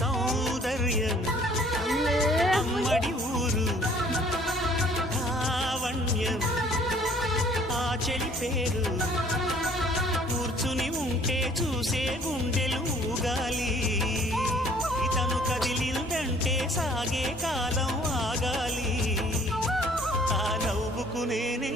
సౌందర్యం అమ్మడి ఊరు లావణ్యం ఆ చెలి పేరు కూర్చుని ఉంటే చూసే గుండెలు ఊగాలి ఇతను కదిలిందంటే సాగే కాలం ఆగాలి ఆ నవ్వుకు నేనే